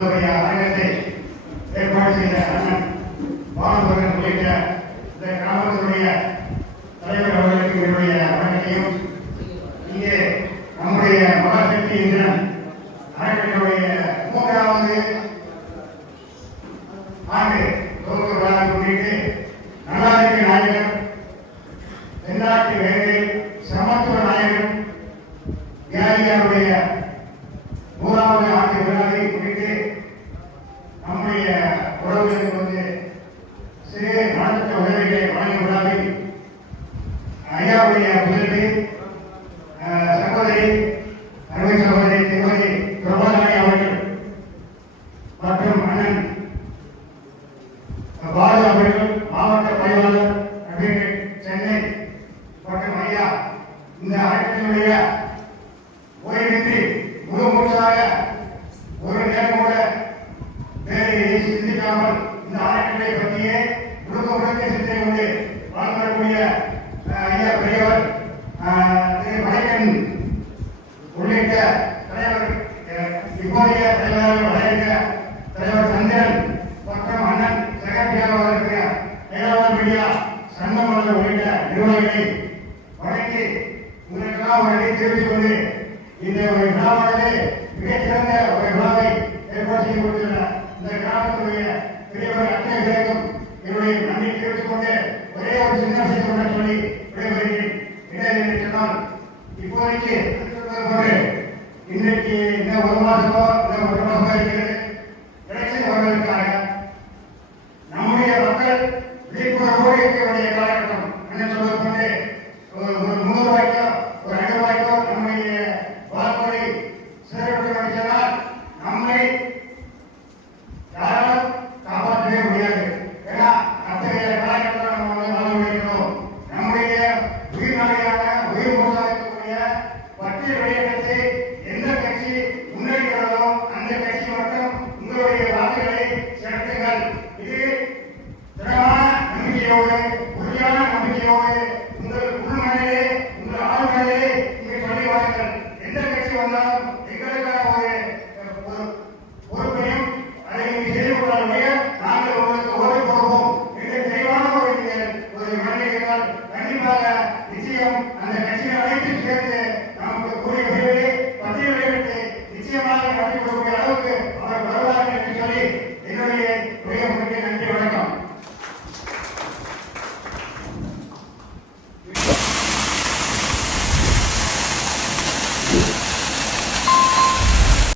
நம்முடைய அரங்கத்தை ஏற்பாடு செய்த அண்ணன் பாலமுருகன் உள்ளிட்ட இந்த கிராமத்தினுடைய தலைவர் அவர்களுக்கு என்னுடைய வணக்கத்தையும் இங்கே நம்முடைய மகாசக்தி இந்திரன் அறக்கட்டளையுடைய மூன்றாவது ஆண்டு துவக்க விழாவை முன்னிட்டு நல்லாட்சி நாயகர் தென்னாட்டு வேங்கை சமத்துவ நாயகன் தியாகியாருடைய நூறாவது ஆண்டு விழாவை முன்னிட்டு நம்முடைய உறவுகளுக்கு வந்து சிறிய நலத்திட்ட உதவிகளை வழங்கும் விழாவில் ஐயாவுடைய முதல்வி சகோதரி அருமை சகோதரி திருமதி பிரபாகரி அவர்கள் மற்றும் அண்ணன் மீடியா உள்ளிட்ட நிறுவனங்களை வழங்கி உங்களுக்கெல்லாம் ஒரு தெரிவித்துக் கொண்டு இந்த ஒரு விழாவானது மிகச்சிறந்த ஒரு விழாவை ஏற்பாடு செய்து கொடுத்துள்ள இந்த கிராமத்துடைய பெரியவர் அத்தனை என்னுடைய நன்றி தெரிவித்துக் கொண்டு ஒரே ஒரு சின்ன விஷயம் ஒன்றை சொல்லி விடைபெறுகிறேன். இடையே சொன்னால் இப்போதைக்கு இன்றைக்கு இந்த ஒரு மாதமோ விழிப்புணர்வோடு இருக்க வேண்டிய நம்பிக்கையோடு உறுதியான நம்பிக்கையோடு உங்கள் உள்மனையிலே உங்கள் ஆளுமையிலே